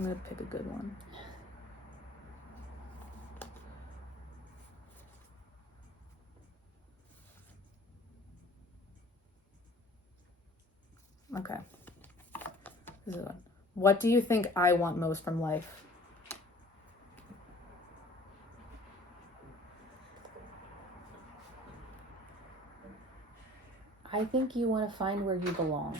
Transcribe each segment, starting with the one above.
I'm gonna pick a good one. Okay. This is one. What do you think I want most from life? I think you want to find where you belong.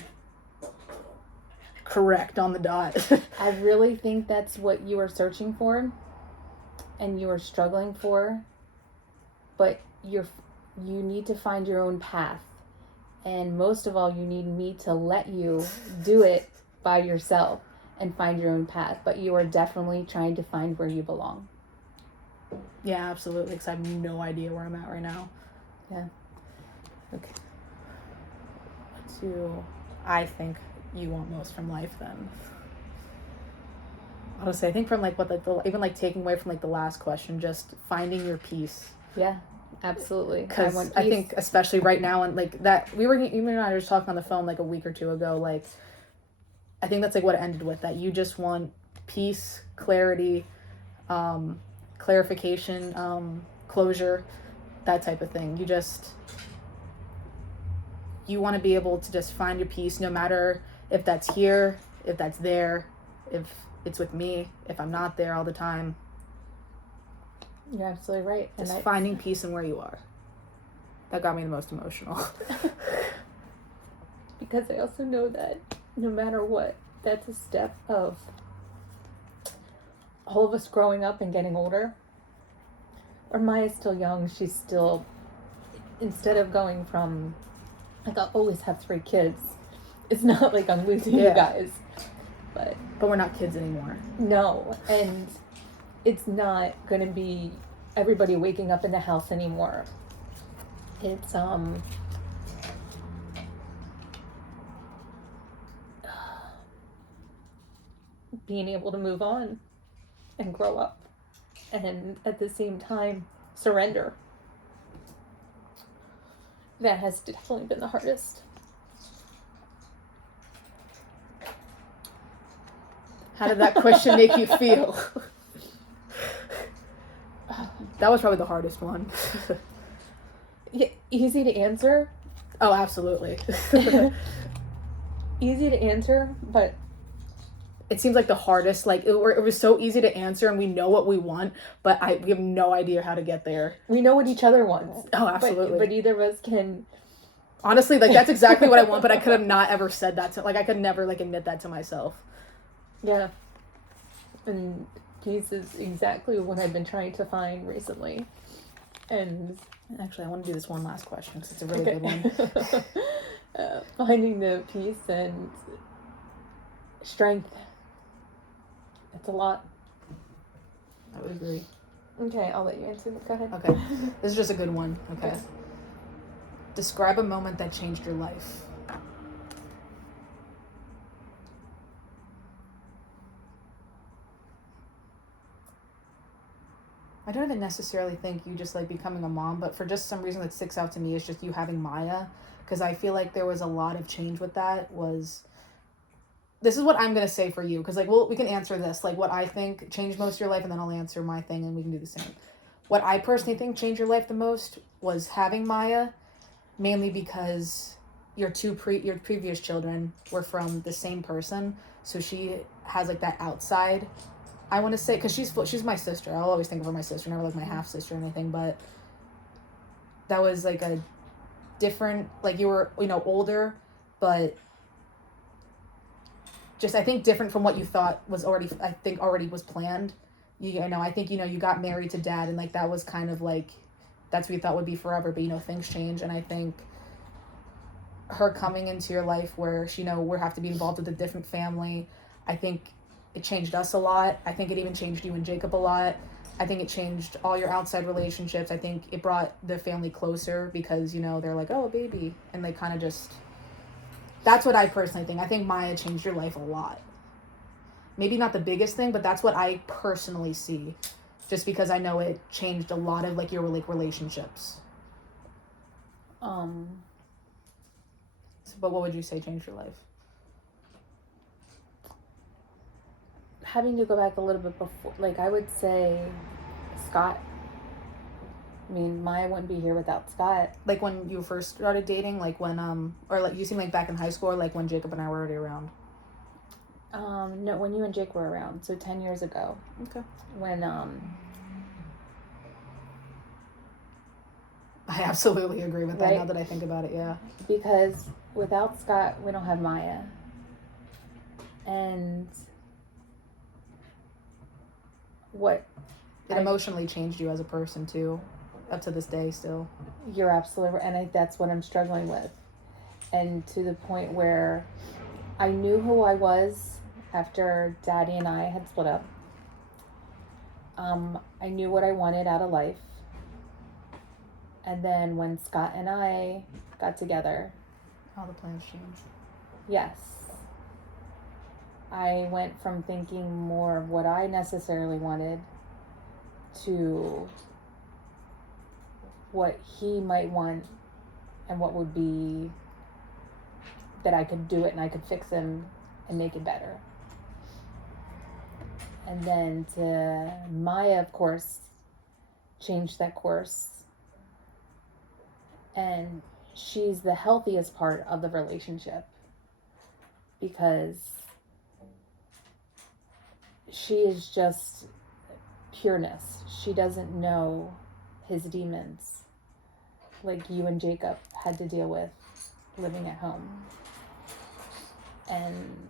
Correct, on the dot. I really think that's what you are searching for and you are struggling for, but you need to find your own path. And most of all, you need me to let you do it by yourself and find your own path. But you are definitely trying to find where you belong. Yeah, absolutely, because I have no idea where I'm at right now. Yeah. Okay. What do I think you want most from life then? Honestly, I think from like what even like taking away from like the last question, just finding your peace. Yeah, absolutely. Because I think especially right now, and like that you and I were just talking on the phone like a week or two ago, like I think that's like what it ended with, that you just want peace, clarity, clarification, closure, that type of thing. You want to be able to just find your peace no matter if that's here, if that's there, if it's with me, if I'm not there all the time. You're absolutely right. Just finding peace in where you are. That got me the most emotional. Because I also know that no matter what, that's a step of all of us growing up and getting older. Or Maya's still young. She's still, instead of going from, like, I'll always have 3 kids. It's not like I'm losing you guys. But we're not kids anymore. No. And it's not going to be everybody waking up in the house anymore. It's, being able to move on and grow up. And at the same time, surrender. That has definitely been the hardest. How did that question make you feel? That was probably the hardest one. Yeah, easy to answer. Oh, absolutely. Easy to answer, but it seems like the hardest. Like it was so easy to answer, and we know what we want, but we have no idea how to get there. We know what each other wants. Oh, absolutely. But either of us can. Honestly, like that's exactly what I want, but I could have not ever said that to. Like I could never like admit that to myself. Yeah. And peace is exactly what I've been trying to find recently. And actually, I want to do this one last question because it's a really good one. Finding the peace and strength. It's a lot. I would agree. Okay, I'll let you answer. Go ahead. Okay. This is just a good one. Okay. Describe a moment that changed your life. I don't even necessarily think you just like becoming a mom, but for just some reason that sticks out to me is just you having Maya, because I feel like there was a lot of change with that. This is what I'm going to say for you, because like we can answer this, like what I think changed most of your life, and then I'll answer my thing and we can do the same. What I personally think changed your life the most was having Maya, mainly because your previous children were from the same person, so she has like that outside, I want to say, because she's my sister. I'll always think of her my sister, never like my half sister or anything, but that was like a different, like you were, older, but just I think different from what you thought was already was planned. I think you got married to Dad, and like that was kind of like that's what you thought would be forever, but things change, and I think her coming into your life where she we have to be involved with a different family, I think it changed us a lot. I think it even changed you and Jacob a lot. I think it changed all your outside relationships. I think it brought the family closer because, they're like, oh, a baby. And they kind of just... That's what I personally think. I think Maya changed your life a lot. Maybe not the biggest thing, but that's what I personally see. Just because I know it changed a lot of, like, your, like, relationships. But what would you say changed your life? having to go back a little bit before, like I would say Scott. I mean, Maya wouldn't be here without Scott. Like when you first started dating, like when or like you seem like back in high school, or like when Jacob and I were already around. No, when you and Jake were around, so 10 years ago. Okay. When I absolutely agree with that Right? now that I think about it, yeah. Because without Scott, we don't have Maya. And what It emotionally changed you as a person too, up to this day still. you're absolutely right, and that's what I'm struggling with. And to the point where I knew who I was after Daddy and I had split up. I knew what I wanted out of life. And then when Scott and I got together, All the plans changed. yes, I went from thinking more of what I necessarily wanted to what he might want and what would be that I could do it and I could fix him and make it better. And then to Maya, of course, changed that course. And she's the healthiest part of the relationship because she is just pureness. She doesn't know his demons like you and Jacob had to deal with living at home. And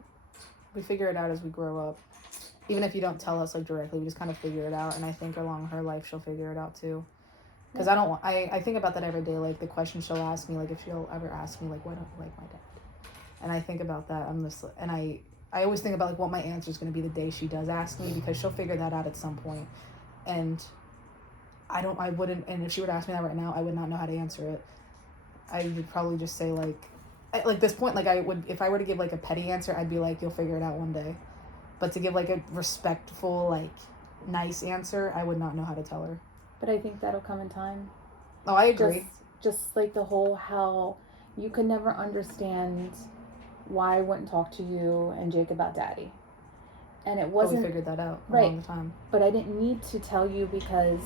We figure it out as we grow up. Even if you don't tell us like directly, we just kind of figure it out. And I think along her life, she'll figure it out too. Because I don't want, I think about that every day. Like the question she'll ask me, like if she'll ever ask me, like, why don't you like my dad? And I think about that. And I always think about like what my answer is going to be the day she does ask me, because she'll figure that out at some point. And I wouldn't, and if she would ask me that right now, I would not know how to answer it. I would probably just say like, at this point, like I would, if I were to give like a petty answer, I'd be like, you'll figure it out one day. But to give like a respectful, like nice answer, I would not know how to tell her. but I think that'll come in time. Oh, I agree. Just like the whole how you could never understand why I wouldn't talk to you and Jake about Daddy. And it But wasn't we figured that out a right. long time. But I didn't need to tell you because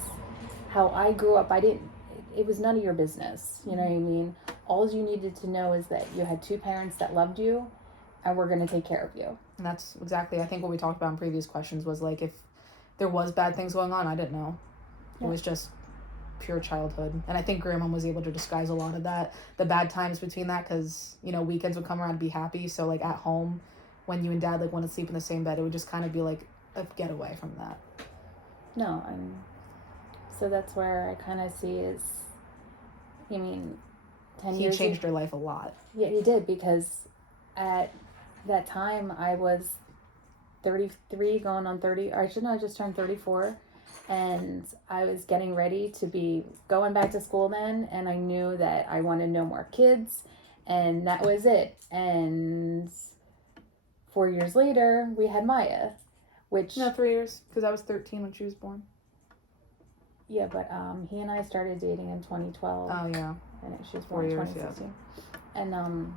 how I grew up, it was none of your business. You know what I mean? All you needed to know is that you had two parents that loved you and were going to take care of you. And that's exactly, I think what we talked about in previous questions was like, if there was bad things going on, I didn't know. It was just pure childhood. And I think Grandma was able to disguise a lot of that, the bad times between that, because, you know, weekends would come around and be happy. So like at home, when you and Dad like want to sleep in the same bed, it would just kind of be like a getaway from that. No, so that's where I kind of see is, I mean, 10 years. He changed her life a lot. Yeah, he did, because at that time I was 33 going on 30, or I should know, I just turned 34, and I was getting ready to be going back to school then, and I knew that I wanted no more kids, and that was it. And 4 years later we had Maya, which No, 3 years, because I was 13 when she was born. yeah, but he and I started dating in 2012. Oh yeah. And she was 4 born in years, 2016. Yeah. And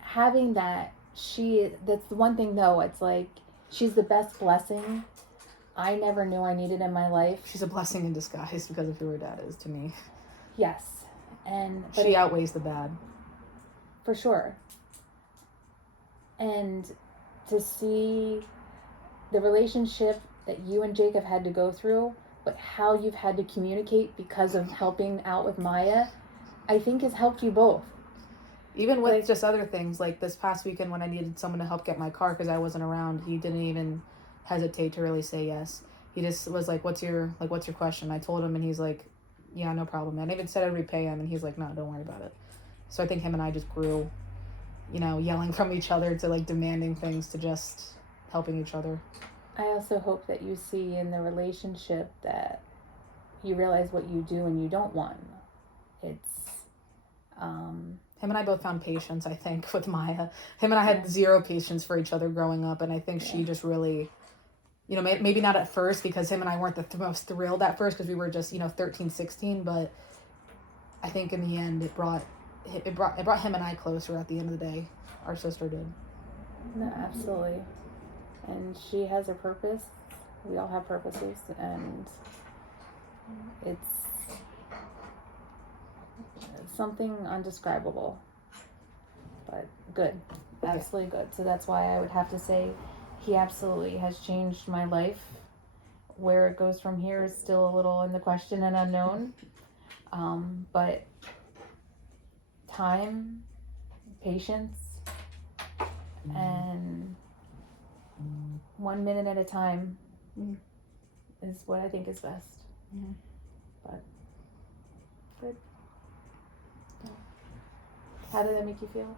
having that, that's the one thing though, it's like she's the best blessing I never knew I needed in my life. She's a blessing in disguise because of who her dad is to me. Yes. But she outweighs the bad. For sure. And to see the relationship that you and Jake have had to go through, but how you've had to communicate because of helping out with Maya, I think has helped you both. Even with just other things, like this past weekend when I needed someone to help get my car because I wasn't around, he didn't even hesitate to really say yes. He just was like, what's your question? I told him, and he's like, yeah, no problem. And I even said I'd repay him, and he's like, no, don't worry about it. So I think him and I just grew, you know, yelling from each other to like demanding things to just helping each other. I also hope that you see in the relationship that you realize what you do and you don't want. It's him and I both found patience, I think, with Maya. Him and I had zero patience for each other growing up, and I think she just really, you know, maybe not at first, because him and I weren't the most thrilled at first because we were just, you know, 13, 16, but I think in the end it brought him and I closer at the end of the day. Our sister did. No, absolutely. and she has her purpose. We all have purposes, and it's something undescribable, but good, absolutely good. So that's why I would have to say he absolutely has changed my life. Where it goes from here is still a little in the question and unknown, but time, patience, and 1 minute at a time is what I think is best. But good. How did that make you feel?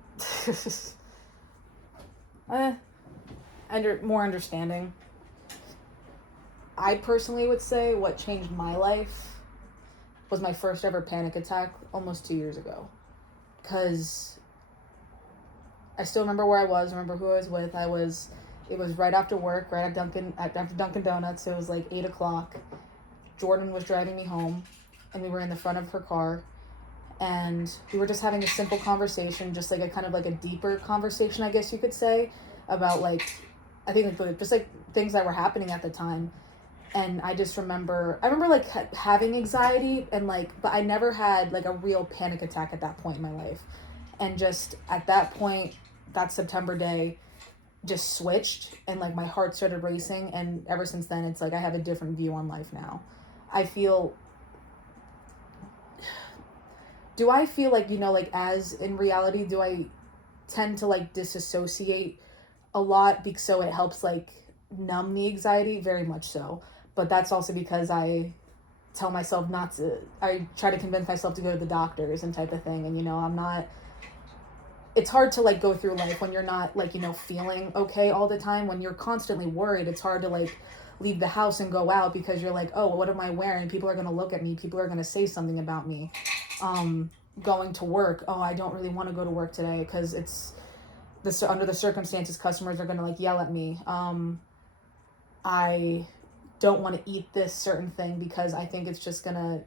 More understanding. I personally would say what changed my life was my first ever panic attack almost 2 years ago. Because I still remember where I was, remember who I was with. It was right after work, right after Dunkin' Donuts. It was like 8 o'clock. Jordan was driving me home, and we were in the front of her car. And we were just having a simple conversation, just like a kind of like a deeper conversation, I guess you could say, about like, I think like just like things that were happening at the time. And I remember like having anxiety and like, but I never had like a real panic attack at that point in my life. And just at that point, that September day just switched and like my heart started racing. And ever since then, it's like I have a different view on life now. Do I feel like, like as in reality, do I tend to like disassociate a lot so it helps like numb the anxiety? Very much so. But that's also because I tell myself I try to convince myself to go to the doctors and type of thing. And, it's hard to like go through life when you're not like, feeling okay all the time. When you're constantly worried, it's hard to like leave the house and go out because you're like, oh, what am I wearing? People are going to look at me. People are going to say something about me. Going to work. Oh, I don't really want to go to work today because under the circumstances, customers are going to like yell at me. I don't want to eat this certain thing because I think it's gonna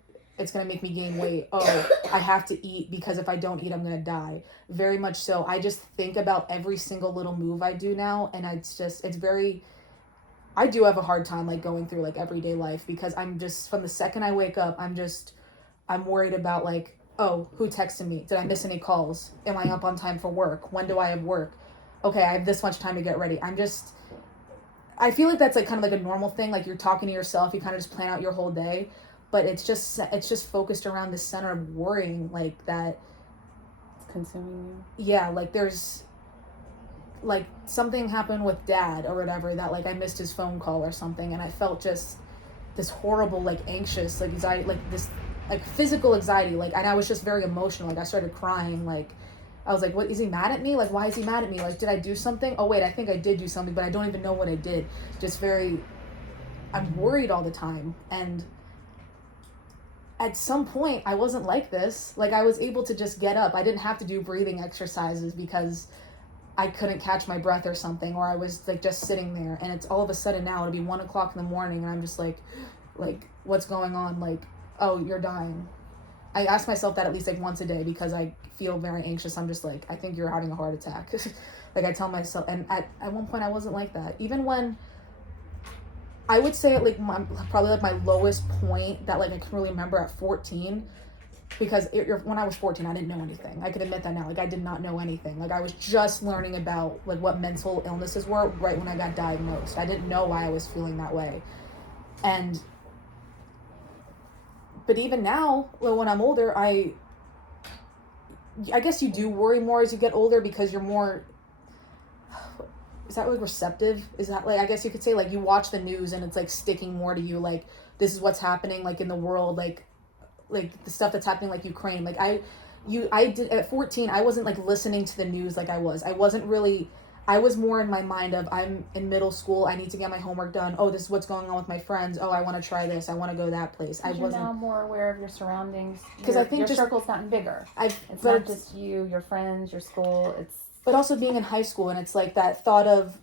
make me gain weight. Oh, I have to eat because if I don't eat, I'm gonna die. Very much so. I just think about every single little move I do now, and I do have a hard time like going through like everyday life because I'm just, from the second I wake up, I'm worried about like, oh, who texted me? Did I miss any calls? Am I up on time for work? When do I have work? Okay, I have this much time to get ready. I feel like that's like kind of like a normal thing. Like you're talking to yourself, you kind of just plan out your whole day, but it's just focused around the center of worrying like that. It's consuming you. Yeah, like there's like something happened with Dad or whatever that like I missed his phone call or something, and I felt just this horrible like anxious like anxiety, like this like physical anxiety, like, and I was just very emotional. Like I started crying. Like I was like, what, is he mad at me? Like, why is he mad at me? Like, did I do something? Oh wait, I think I did do something, but I don't even know what I did. I'm worried all the time. And at some point I wasn't like this. Like I was able to just get up. I didn't have to do breathing exercises because I couldn't catch my breath or something, or I was like just sitting there, and it's all of a sudden now it'll be 1 o'clock in the morning and I'm just like what's going on? Like, oh, you're dying. I ask myself that at least like once a day because I feel very anxious. I'm just like, I think you're having a heart attack. Like I tell myself, and at one point I wasn't like that. Even when I would say at like probably like my lowest point that like I can really remember at 14, because when I was 14 I didn't know anything. I could admit that now. Like I did not know anything. Like I was just learning about like what mental illnesses were right when I got diagnosed. I didn't know why I was feeling that way. But even now, when I'm older, I guess you do worry more as you get older because you're more, is that like receptive? Is that like, I guess you could say like you watch the news and it's like sticking more to you, like this is what's happening like in the world, like the stuff that's happening like Ukraine. Like I did at 14, I wasn't like listening to the news like I wasn't really, I was more in my mind of I'm in middle school, I need to get my homework done. Oh, this is what's going on with my friends. Oh, I want to try this. I want to go that place. You're now more aware of your surroundings. Because I think your circle's gotten bigger. It's not just you, your friends, your school. But also being in high school, and it's like that thought of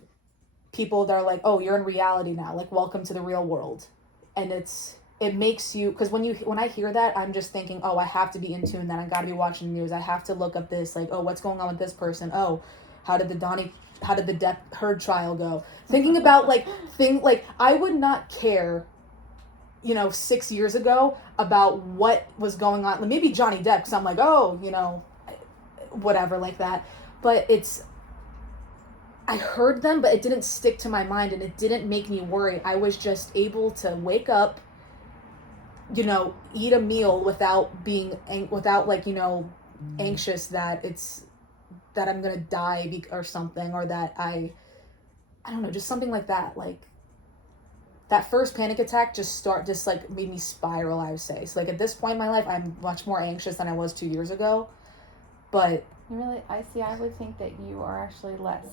people that are like, oh, you're in reality now. Like, welcome to the real world. And it makes you, because when I hear that, I'm just thinking, oh, I have to be in tune, that I got to be watching the news. I have to look up this, like, oh, what's going on with this person? Oh, How did the Depp Heard trial go? Thinking about like I would not care, 6 years ago about what was going on. Like, maybe Johnny Depp, because I'm like, oh, whatever like that. But I heard them, but it didn't stick to my mind and it didn't make me worry. I was just able to wake up, eat a meal without anxious that I'm gonna die or something, or that I don't know, just something like that. Like, that first panic attack just made me spiral, I would say. So, like, at this point in my life, I'm much more anxious than I was 2 years ago. But I would think that you are actually less.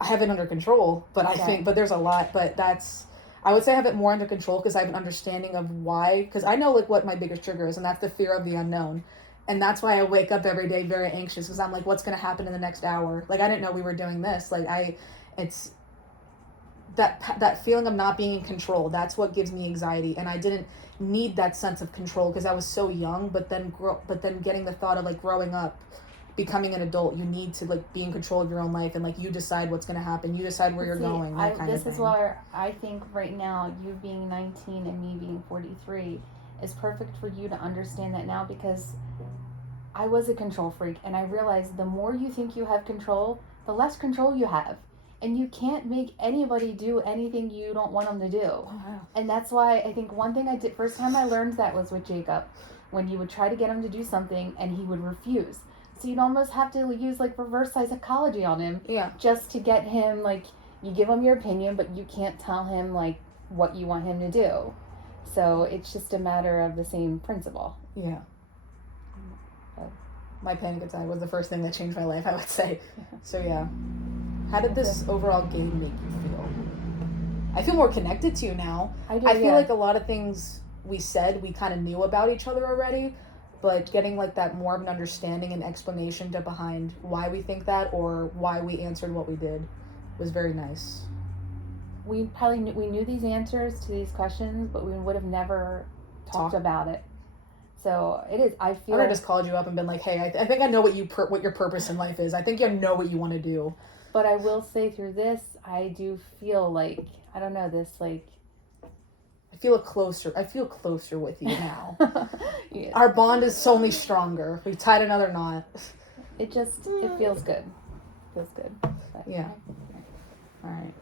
I have it under control, but but there's a lot. But I would say I have it more under control because I have an understanding of why. Because I know, like, what my biggest trigger is, and that's the fear of the unknown. And that's why I wake up every day very anxious, because I'm like, what's going to happen in the next hour? Like, I didn't know we were doing this. Like, it's that feeling of not being in control. That's what gives me anxiety. And I didn't need that sense of control because I was so young. But then getting the thought of, like, growing up, becoming an adult, you need to, like, be in control of your own life, and, like, you decide what's going to happen. You decide where you're going. This is why I think right now, you being 19 and me being 43 is perfect for you to understand that now, because I was a control freak, and I realized the more you think you have control, the less control you have. And you can't make anybody do anything you don't want them to do. Oh, wow. And that's why I think one thing I did, first time I learned that was with Jacob, when you would try to get him to do something and he would refuse. So you'd almost have to use, like, reverse psychology on him. Yeah. Just to get him, like, you give him your opinion, but you can't tell him, like, what you want him to do. So it's just a matter of the same principle. Yeah. My panic attack was the first thing that changed my life, I would say. So, yeah. How did this overall game make you feel? I feel more connected to you now. I feel like a lot of things we said, we kind of knew about each other already, but getting, like, that more of an understanding and explanation behind why we think that, or why we answered what we did, was very nice. We knew these answers to these questions, but we would have never talked about it. So it is. I would have just called you up and been like, "Hey, I think I know what your purpose in life is. I think you know what you want to do." But I will say, through this, I do feel like, I don't know, this, like, I feel closer with you now. Yeah. Our bond is only stronger. We've tied another knot. It feels good. But, yeah. All right.